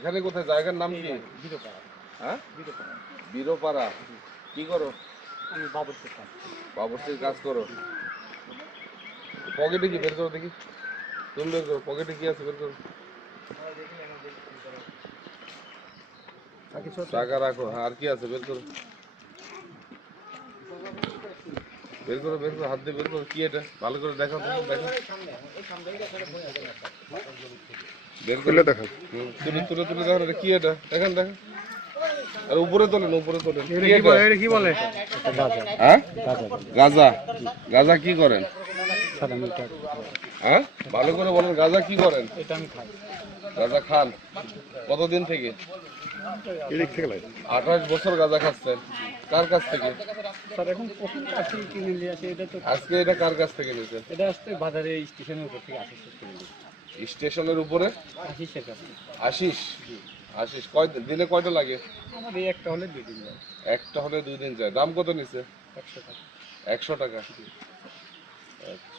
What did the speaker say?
এখানে কোথায়, জায়গার নাম কি? বীরপাড়া। হ্যাঁ, বীরপাড়া। বীরপাড়া। কি করো? আমি বাবুর্চির কাজ। বাবুর্চির কাজ করো। পকেটে কি বের করো দেখি, তুমি বের করো, পকেটে কি আছে বের করো। টাকা রাখো। আর কি আছে বের করো, বের করো, বের করো, হাত দিয়ে বের করো। কি এটা ভালো করে দেখো, দেখো, দেখো, বের করে দেখো। তুলে তুলে তুলে দেখো, এটা কি? এটা দেখেন, দেখেন। আর উপরে তোলেন, উপরে তোলেন। কি বলে? হ্যাঁ, গাঁজা। গাঁজা কি করেন? হ্যাঁ, ভালো করে বলেন, গাঁজা কি করেন? এটা আমি খাই। গাঁজা খান কতদিন থেকে? 28 বছর গাঁজা খাচ্ছেন। কার কাছ থেকে? স্যার এখন প্রথম আসি কিনে নিয়ে আসি, এটা তো আজকে এটা কার কাছ থেকে নিয়েছেন? এটা আসতে বাজারে স্টেশনের উপর থেকে আশিস কিনে নিই। স্টেশনের উপরে? আশিসের কাছে। আশিস? আশিস কয় দিনে কয়টা লাগে? আমার এই একটা হলে 2 দিন যায়। একটা হলে 2 দিন যায়। দাম কত নিছে? 100 টাকা। 100 টাকা। আচ্ছা।